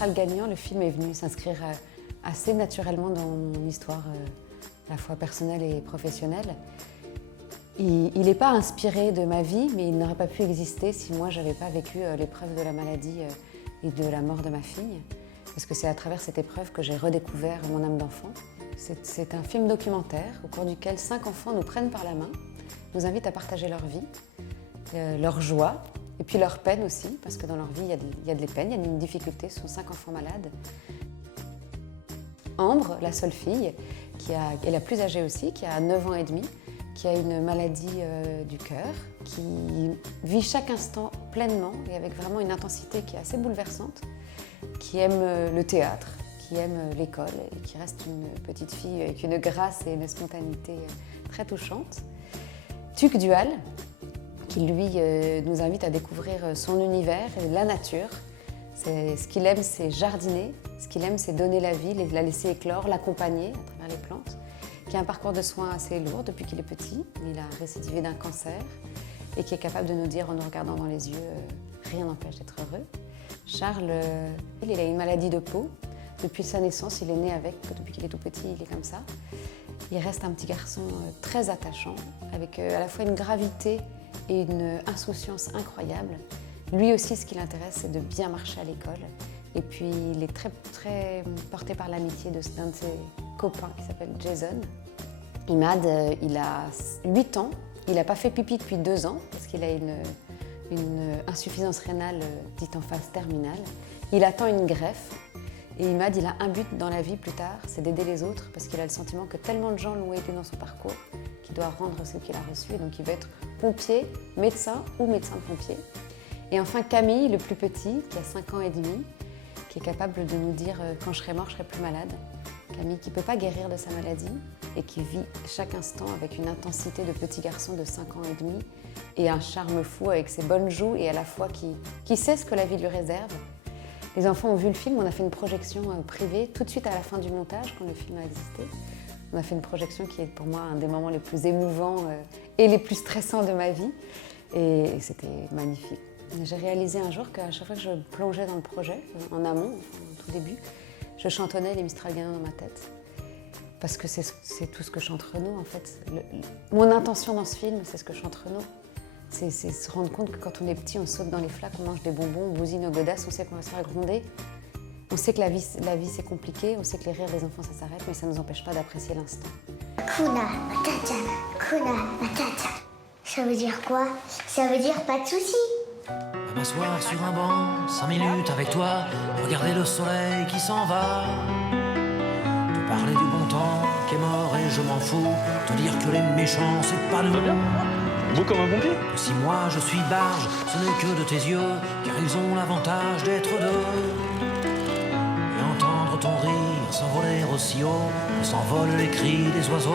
Mistral gagnant, le film est venu s'inscrire assez naturellement dans mon histoire, à la fois personnelle et professionnelle. Il n'est pas inspiré de ma vie, mais il n'aurait pas pu exister si moi je n'avais pas vécu l'épreuve de la maladie et de la mort de ma fille. Parce que c'est à travers cette épreuve que j'ai redécouvert mon âme d'enfant. C'est un film documentaire au cours duquel 5 enfants nous prennent par la main, nous invitent à partager leur vie, leur joie et puis leur peine aussi, parce que dans leur vie il y a des peines, il y a une difficulté, ce sont 5 enfants malades. Ambre, la seule fille, qui est la plus âgée aussi, qui a 9 ans et demi, qui a une maladie du cœur, qui vit chaque instant pleinement et avec vraiment une intensité qui est assez bouleversante, qui aime le théâtre, qui aime l'école et qui reste une petite fille avec une grâce et une spontanéité très touchante. Tuc Dual, qui lui nous invite à découvrir son univers et la nature. Ce qu'il aime, c'est jardiner, ce qu'il aime, c'est donner la vie, la laisser éclore, l'accompagner à travers les plantes, qui a un parcours de soins assez lourd depuis qu'il est petit. Il a récidivé d'un cancer et qui est capable de nous dire en nous regardant dans les yeux rien n'empêche d'être heureux. Charles, il a une maladie de peau. Depuis sa naissance, il est né avec, depuis qu'il est tout petit, il est comme ça. Il reste un petit garçon très attachant, avec à la fois une gravité et une insouciance incroyable. Lui aussi, ce qui l'intéresse, c'est de bien marcher à l'école. Et puis, il est très, très porté par l'amitié d'un de ses copains qui s'appelle Jason. Imad, il a 8 ans. Il n'a pas fait pipi depuis 2 ans parce qu'il a une insuffisance rénale dite en phase terminale. Il attend une greffe. Et Imad, il a un but dans la vie plus tard, c'est d'aider les autres parce qu'il a le sentiment que tellement de gens l'ont aidé dans son parcours qu'il doit rendre ce qu'il a reçu. Et donc, il veut être pompier, médecin ou médecin-pompier. Et enfin, Camille, le plus petit, qui a 5 ans et demi, qui est capable de nous dire « quand je serai mort, je serai plus malade ». Camille qui ne peut pas guérir de sa maladie et qui vit chaque instant avec une intensité de petit garçon de 5 ans et demi et un charme fou avec ses bonnes joues et à la fois qui sait ce que la vie lui réserve. Les enfants ont vu le film, on a fait une projection privée tout de suite à la fin du montage quand le film a existé. On a fait une projection qui est pour moi un des moments les plus émouvants et les plus stressants de ma vie et c'était magnifique. J'ai réalisé un jour qu'à chaque fois que je plongeais dans le projet, en amont, au tout début, je chantonnais les Mistral gagnants dans ma tête. Parce que c'est tout ce que chante Renaud, en fait. Mon intention dans ce film, c'est ce que chante Renaud. C'est se rendre compte que quand on est petit, on saute dans les flaques, on mange des bonbons, on bousille nos godasses, on sait qu'on va se faire gronder. On sait que la vie c'est compliqué, on sait que les rires des enfants, ça s'arrête, mais ça ne nous empêche pas d'apprécier l'instant. Kuna Matata, Kuna Matata. Ça veut dire quoi? Ça veut dire pas de soucis. À m'asseoir sur un banc, 5 minutes avec toi, regarder le soleil qui s'en va. Te parler du bon temps qui est mort et je m'en fous. Te dire que les méchants c'est pas nous. Beau comme un pompier. Que si moi je suis barge, ce n'est que de tes yeux, car ils ont l'avantage d'être deux. Et entendre ton rire s'envoler aussi haut, que s'envolent les cris des oiseaux.